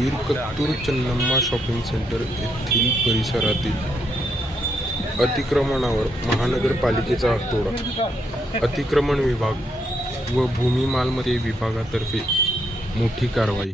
Beed कत्तूर Channamma shopping centre येथील परिसरातील अतिक्रमणावर महानगरपालिकेचा हातोडा. अतिक्रमण विभाग व भूमी मालमत्ता विभागातर्फे मोठी कारवाई.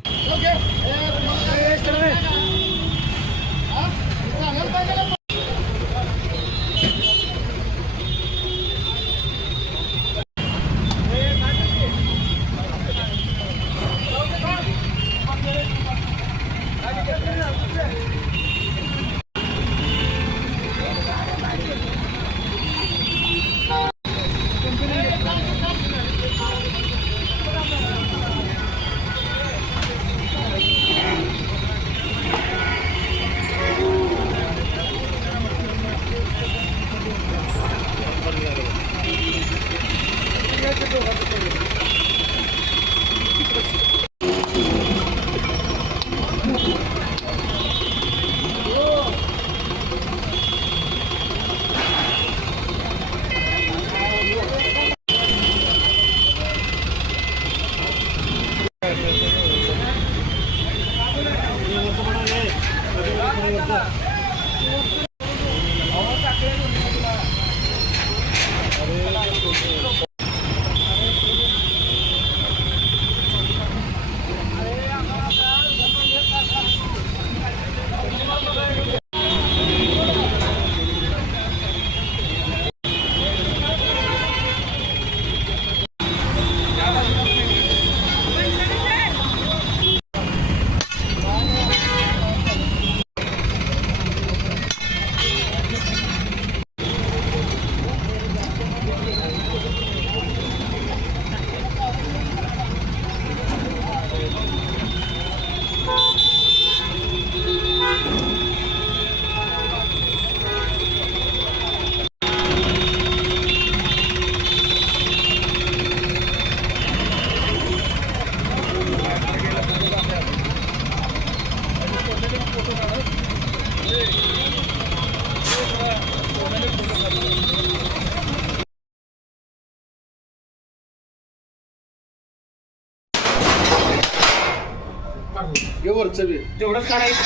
वरचं बी तेवढंच काढायचं,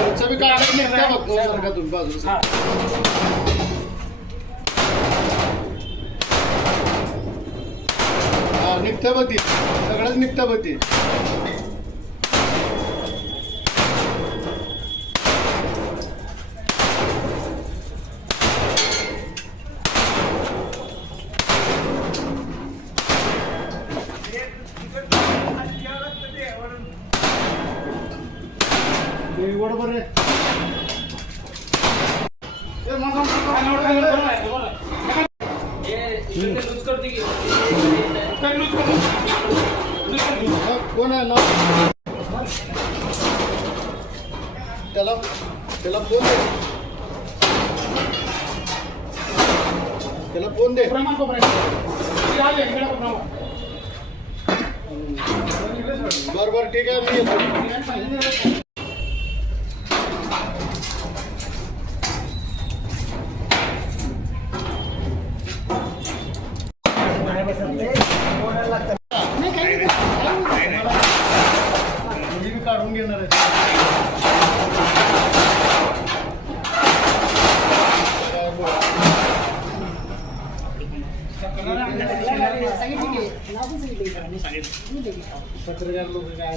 वरचं बी काढायचं निघत्या बघ सरकारतून बाजूला. हा निघत्या बघ ती सगळंच निघत्या बघ ती. बरोबर रे कोण आहे ना त्याला त्याला फोन दे, त्याला फोन दे. बरोबर ठीक आहे मी येतो. काढून घेणार आहे. पत्रकार लोक काय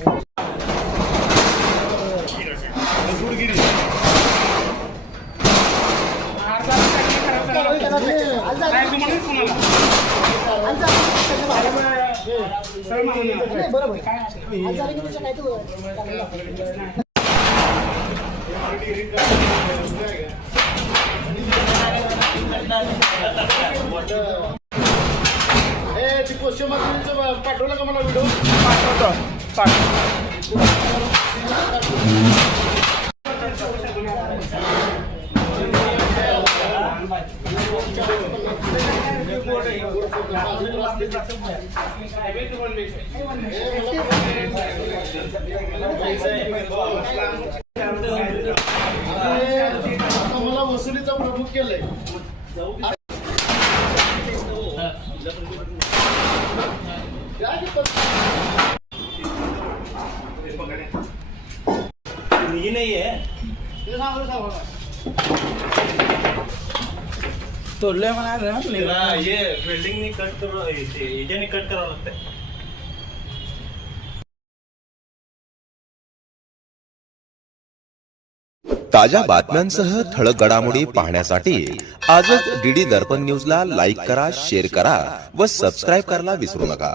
ती क्वेश्चन मार्क पाठवलं का मला व्हिडिओ? मला वसुलीचा प्रमुख केलंय. मुलगी नाहीये. ते सांगू सांगा तोडलंय मला तिला हे वेल्डिंगनी कट करून याच्याने कट करावं लागतंय. ताज्या बातम्यांसह ठळक घडामोडी पाहण्यासाठी आजच डीडी दर्पण न्यूजला लाईक करा, शेअर करा व सबस्क्राईब करायला विसरू नका.